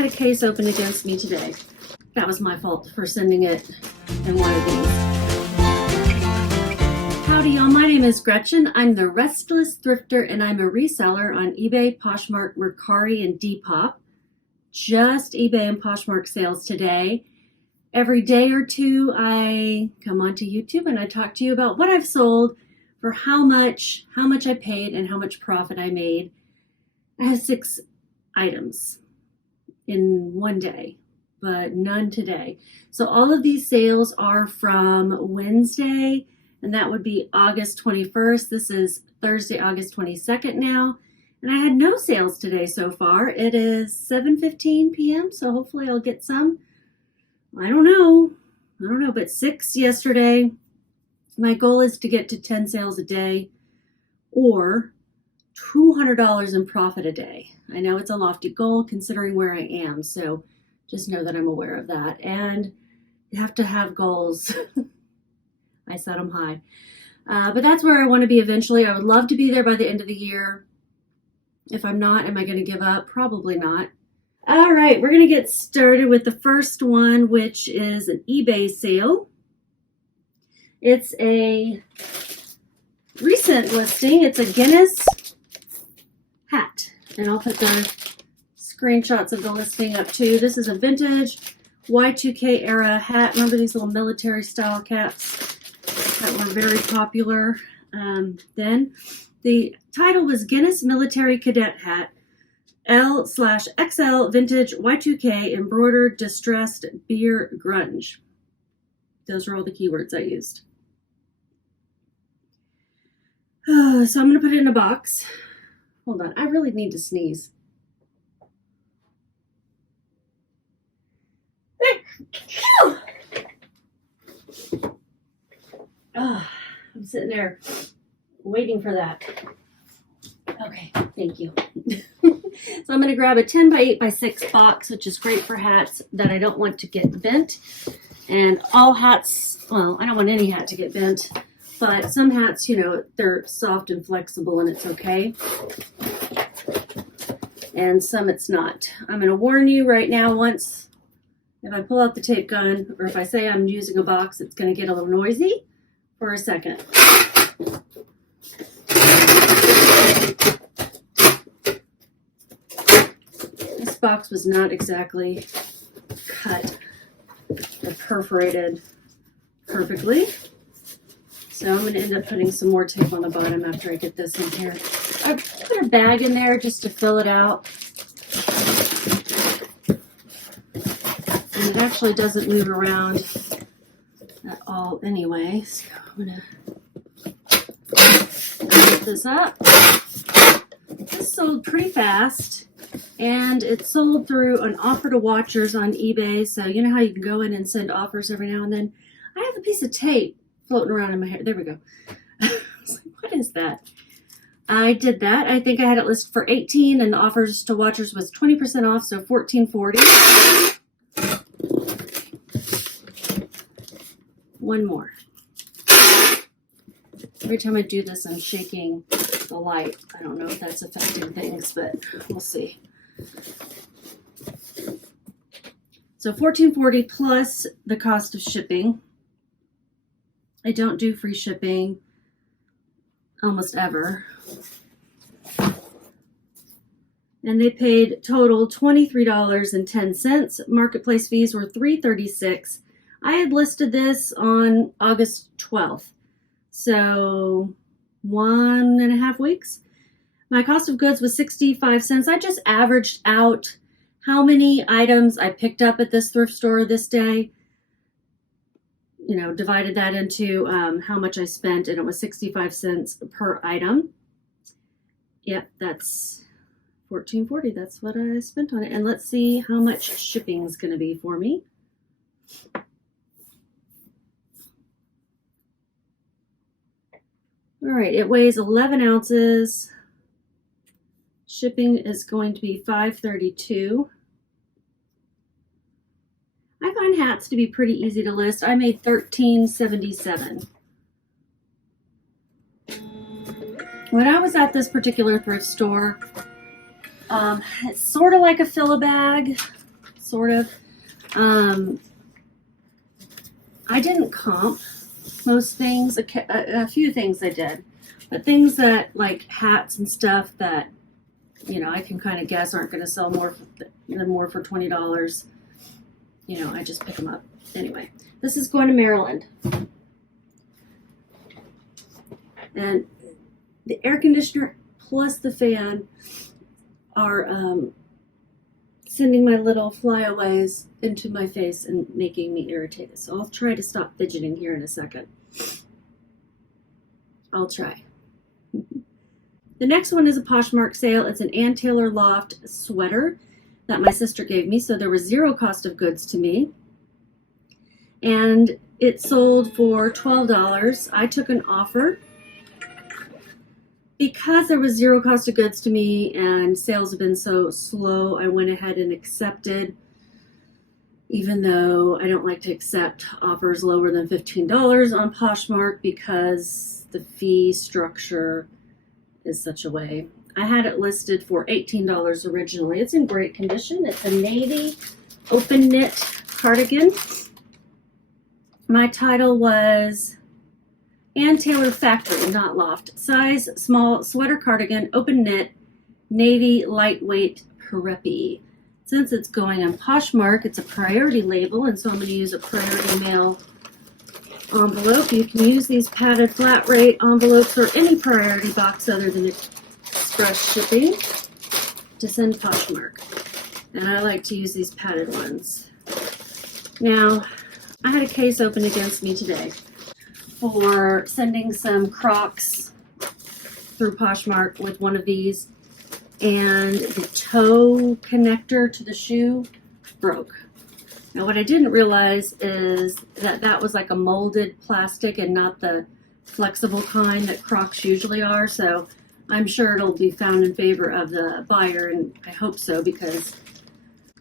had a case open against me today. That was my fault for sending it in one of these. Howdy y'all, my name is Gretchen. I'm the Restless Thrifter and I'm a reseller on eBay, Poshmark, Mercari, and Depop. Just eBay and Poshmark sales today. Every day or two I come onto YouTube and I talk to you about what I've sold, for how much I paid, and how much profit I made. I have 6 items in one day, but none today. So all of these sales are from Wednesday, and that would be August 21st. This is Thursday, August 22nd now. And I had no sales today so far. It is 7:15 p.m., so hopefully I'll get some. I don't know, but 6 yesterday. My goal is to get to 10 sales a day or $200 in profit a day. I know it's a lofty goal considering where I am, so just know that I'm aware of that. And you have to have goals. I set them high. But that's where I want to be eventually. I would love to be there by the end of the year. If I'm not, am I going to give up? Probably not. All right, we're going to get started with the first one, which is an eBay sale. It's a recent listing. It's a Guinness hat. And I'll put the screenshots of the listing up too. This is a vintage Y2K era hat. Remember these little military style caps that were very popular then? The title was Guinness Military Cadet Hat L/XL Vintage Y2K Embroidered Distressed Beer Grunge. Those are all the keywords I used. So I'm going to put it in a box. Hold on, I really need to sneeze. I'm sitting there waiting for that. Okay, thank you. So I'm going to grab a 10 by 8 by 6 box, which is great for hats that I don't want to get bent. And all hats, well, I don't want any hat to get bent, but some hats, you know, they're soft and flexible and it's okay. And some it's not. I'm going to warn you right now, once, if I pull out the tape gun or if I say I'm using a box, it's going to get a little noisy for a second. This box was not exactly cut or perforated perfectly. So I'm going to end up putting some more tape on the bottom after I get this in here. I put a bag in there just to fill it out. And it actually doesn't move around at all anyway. So I'm going to put this up. This sold pretty fast. And it sold through an offer to watchers on eBay. So you know how you can go in and send offers every now and then? I have a piece of tape floating around in my hair. There we go. I was like, what is that? I did that. I think I had it listed for $18 and the offers to watchers was 20% off, so $14.40. One more. Every time I do this, I'm shaking the light. I don't know if that's affecting things, but we'll see. So $14.40 plus the cost of shipping. I don't do free shipping almost ever. And they paid total $23.10. Marketplace fees were $3.36. I had listed this on August 12th. So 1.5 weeks. My cost of goods was 65 cents. I just averaged out how many items I picked up at this thrift store this day. You know, divided that into how much I spent, and it was 65 cents per item. Yep, that's $14.40. That's what I spent on it. And let's see how much shipping is going to be for me. All right, it weighs 11 ounces. Shipping is going to be $5.32. I find hats to be pretty easy to list. I made $13.77. When I was at this particular thrift store, it's sort of like a fill-a-bag. sort of. I didn't comp most things. A few things I did, but things that like hats and stuff that, you know, I can kind of guess aren't going to sell more for $20. You know, I just pick them up. Anyway, this is going to Maryland. And the air conditioner plus the fan are sending my little flyaways into my face and making me irritated. So I'll try to stop fidgeting here in a second. I'll try. The next one is a Poshmark sale. It's an Ann Taylor Loft sweater that my sister gave me. So there was zero cost of goods to me. And it sold for $12. I took an offer. Because there was zero cost of goods to me and sales have been so slow, I went ahead and accepted, even though I don't like to accept offers lower than $15 on Poshmark because the fee structure is such a way. I had it listed for $18 originally. It's in great condition. It's a navy open knit cardigan. My title was Ann Taylor Factory, not Loft. Size small sweater cardigan, open knit, navy lightweight preppy. Since it's going on Poshmark, it's a priority label, and so I'm going to use a priority mail envelope. You can use these padded flat rate envelopes or any priority box other than express shipping to send Poshmark. And I like to use these padded ones. Now, I had a case opened against me today for sending some Crocs through Poshmark with one of these, and the toe connector to the shoe broke. Now what I didn't realize is that that was like a molded plastic and not the flexible kind that Crocs usually are, so I'm sure it'll be found in favor of the buyer, and I hope so, because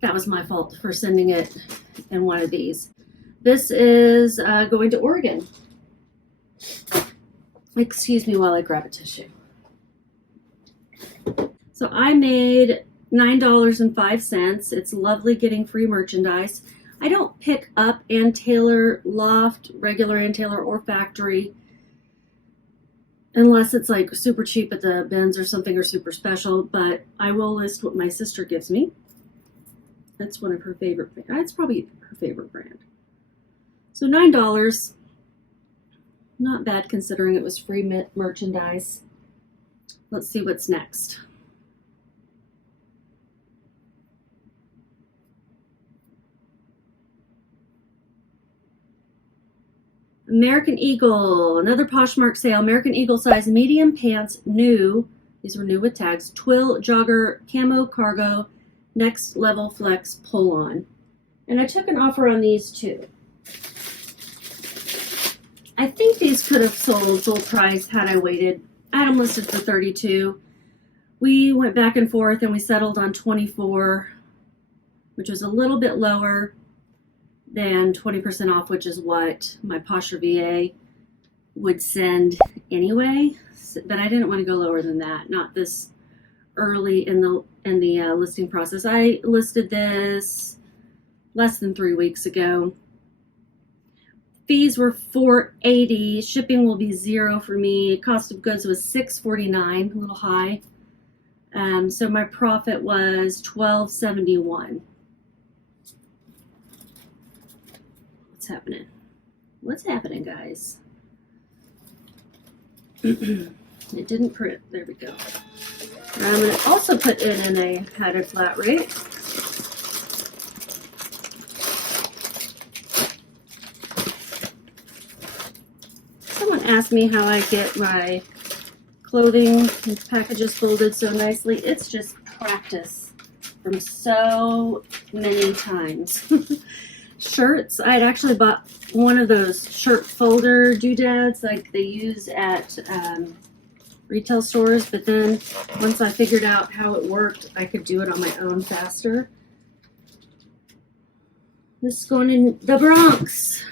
that was my fault for sending it in one of these. This is going to Oregon. Excuse me while I grab a tissue. So I made $9.05. It's lovely getting free merchandise. I don't pick up Ann Taylor Loft, regular Ann Taylor, or factory unless it's like super cheap at the bins or something, or super special, but I will list what my sister gives me. That's one of her favorite, it's probably her favorite brand. So $9. Not bad considering it was free merchandise. Let's see what's next. American Eagle, another Poshmark sale. American Eagle size medium pants, new. These were new with tags. Twill jogger, camo cargo, next level flex pull on. And I took an offer on these too. I think these could have sold full price had I waited. I had them listed for $32. We went back and forth and we settled on $24, which was a little bit lower than 20% off, which is what my Posher VA would send anyway. But I didn't want to go lower than that, not this early in the listing process. I listed this less than 3 weeks ago. Fees were $4.80. Shipping will be $0 for me. Cost of goods was $6.49, a little high. So my profit was $12.71. What's happening? What's happening, guys? It didn't print. There we go. And I'm going to also put it in a padded flat rate. Someone asked me how I get my clothing and packages folded so nicely. It's just practice from so many times. Shirts, I had actually bought one of those shirt folder doodads like they use at retail stores, but then once I figured out how it worked, I could do it on my own faster. This is going in the Bronx.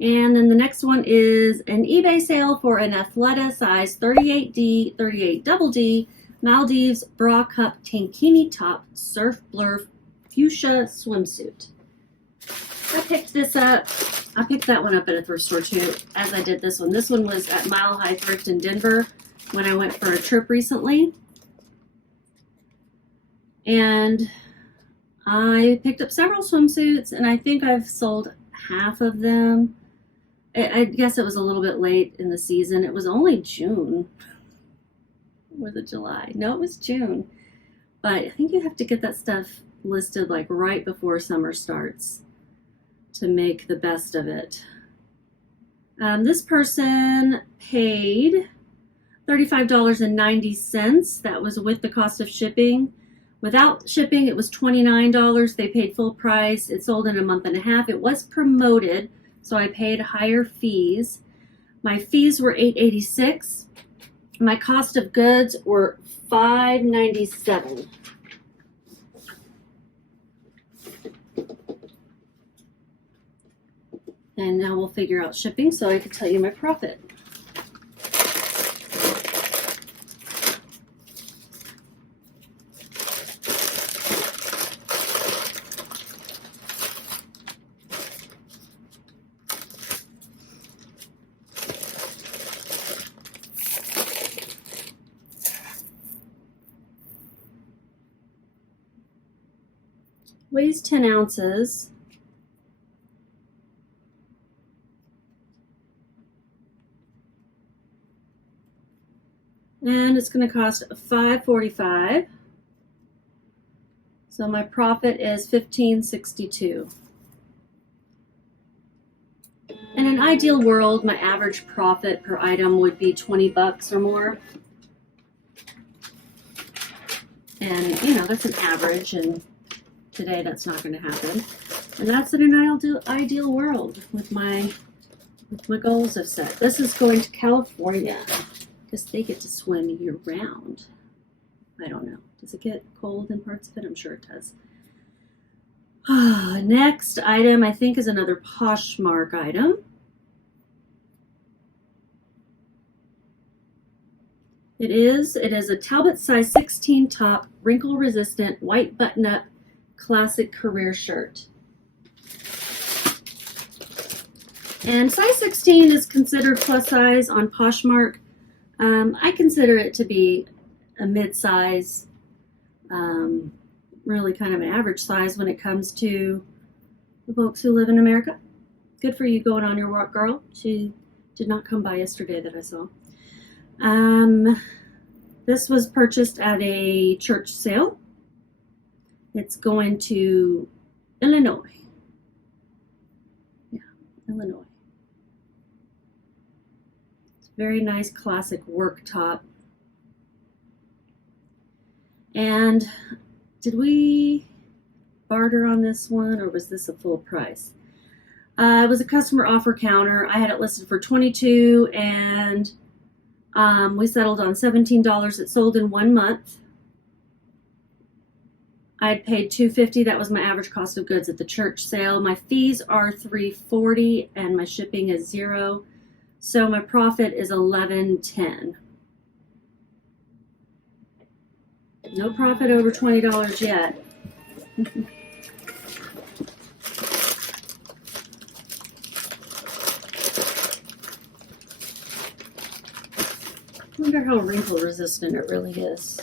And then the next one is an eBay sale for an Athleta size 38D, 38 double D Maldives Bra Cup Tankini Top Surf Blur Fuchsia Swimsuit. I picked this up. I picked that one up at a thrift store too, as I did this one. This one was at Mile High Thrift in Denver when I went for a trip recently. And I picked up several swimsuits, and I think I've sold half of them. I guess it was a little bit late in the season. It was only June. Was it July? No, it was June. But I think you have to get that stuff listed like right before summer starts to make the best of it. This person paid $35.90. That was with the cost of shipping. Without shipping, it was $29. They paid full price. It sold in a month and a half. It was promoted, so I paid higher fees. My fees were $8.86. My cost of goods were $5.97. And now we'll figure out shipping so I can tell you my profit. Weighs 10 ounces. And it's going to cost $5.45. So my profit is $15.62. In an ideal world, my average profit per item would be 20 bucks or more. And you know, that's an average, and today that's not going to happen. And that's in an ideal world with my goals I've set. This is going to California because they get to swim year round. I don't know. Does it get cold in parts of it? I'm sure it does. Next item I think is another Poshmark item. It is a Talbot size 16 top, wrinkle resistant, white button up classic career shirt. And size 16 is considered plus size on Poshmark. I consider it to be a mid-size, really kind of an average size when it comes to the folks who live in America. Good for you going on your walk, girl. She did not come by yesterday that I saw. This was purchased at a church sale. It's going to Illinois. Yeah, Illinois. It's a very nice classic work top. And did we barter on this one, or was this a full price? It was a customer offer counter. I had it listed for $22, and we settled on $17. It sold in 1 month. I had paid $2.50. That was my average cost of goods at the church sale. My fees are $3.40 and my shipping is $0. So my profit is $11.10. No profit over $20 yet. I wonder how wrinkle resistant it really is.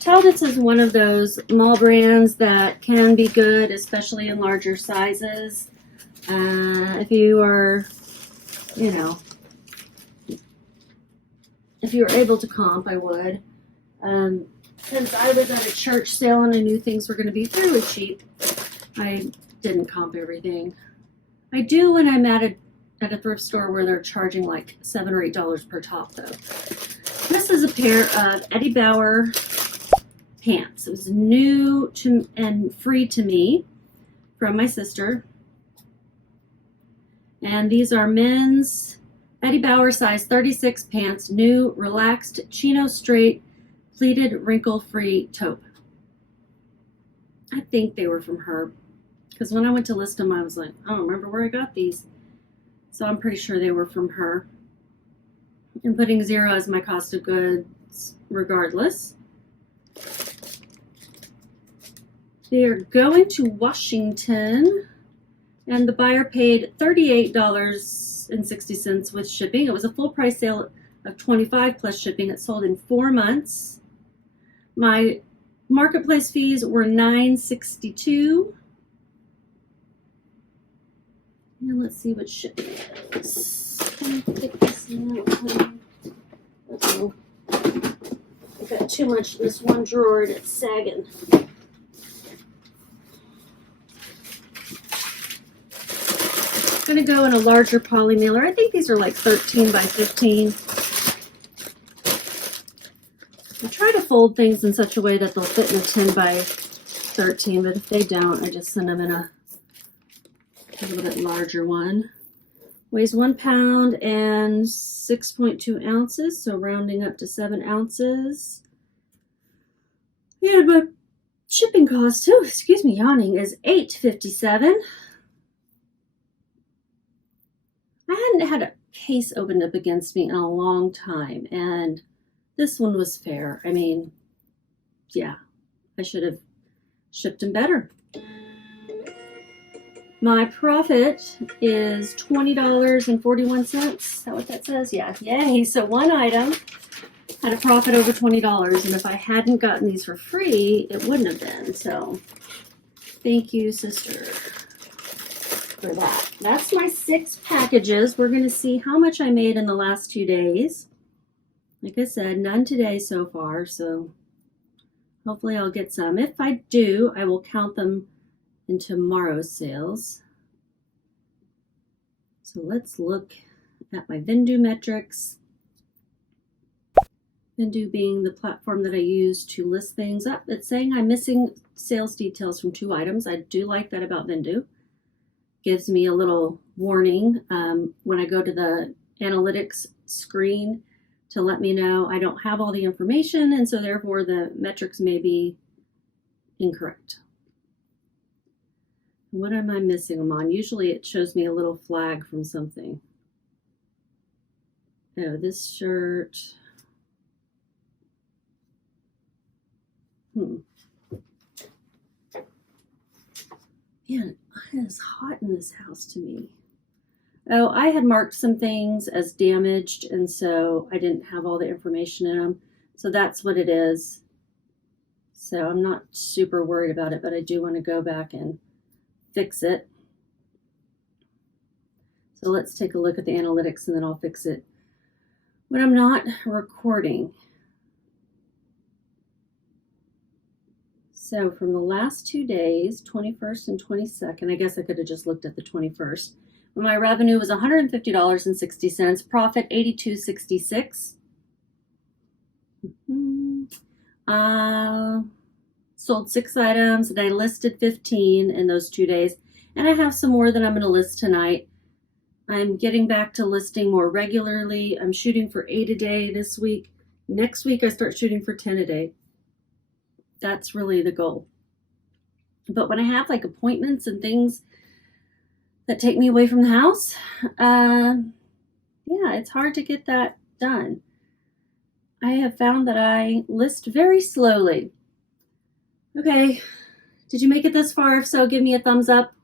Talbot's is one of those mall brands that can be good, especially in larger sizes. If you are, you know, if you were able to comp, I would. Since I was at a church sale and I knew things were going to be fairly cheap, I didn't comp everything. I do when I'm at a thrift store where they're charging like $7 or $8 per top, though. This is a pair of Eddie Bauer pants. It was new and free to me from my sister. And these are men's Eddie Bauer size 36 pants, new, relaxed, chino straight, pleated, wrinkle-free taupe. I think they were from her, because when I went to list them, I was like, I don't remember where I got these. So I'm pretty sure they were from her. and putting 0 as my cost of goods regardless. They are going to Washington, and the buyer paid $38.60 with shipping. It was a full price sale of $25 plus shipping. It sold in 4 months. My marketplace fees were $9.62. And let's see what shipping is. I'm gonna pick this out. Uh-oh. I got too much in this one drawer and it's sagging. I'm gonna go in a larger poly mailer. I think these are like 13 by 15. I try to fold things in such a way that they'll fit in a 10 by 13, but if they don't, I just send them in a little bit larger one. Weighs 1 pound and 6.2 ounces, so rounding up to 7 ounces. And my shipping cost, oh, excuse me, yawning, is $8.57. I hadn't had a case opened up against me in a long time, and this one was fair. I mean, yeah, I should have shipped them better. My profit is $20.41. Is that what that says? Yeah, yay. So one item had a profit over $20, and if I hadn't gotten these for free, it wouldn't have been. So thank you, sister, for that. That's my 6 packages. We're going to see how much I made in the last 2 days. Like I said, none today so far, so hopefully I'll get some. If I do, I will count them in tomorrow's sales. So let's look at my Vendoo metrics. Vendoo being the platform that I use to list things up. It's saying I'm missing sales details from 2 items. I do like that about Vendoo. Gives me a little warning when I go to the analytics screen to let me know I don't have all the information, and so therefore the metrics may be incorrect. What am I missing them on? Usually it shows me a little flag from something. Oh, this shirt. Man, it is hot in this house to me. Oh, I had marked some things as damaged, and so I didn't have all the information in them. So that's what it is. So I'm not super worried about it, but I do want to go back and fix it. So let's take a look at the analytics, and then I'll fix it when I'm not recording. So from the last 2 days, 21st and 22nd, I guess I could have just looked at the 21st. My revenue was $150.60, profit $82.66. Sold 6 items, and I listed 15 in those 2 days. And I have some more that I'm going to list tonight. I'm getting back to listing more regularly. I'm shooting for 8 a day this week. Next week, I start shooting for 10 a day. That's really the goal. But when I have like appointments and things that take me away from the house, yeah, it's hard to get that done. I have found that I list very slowly. Okay, did you make it this far? If so, give me a thumbs up.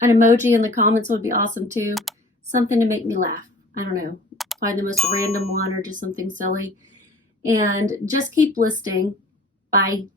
An emoji in the comments would be awesome too. Something to make me laugh. I don't know, find the most random one or just something silly. And just keep listing. Bye.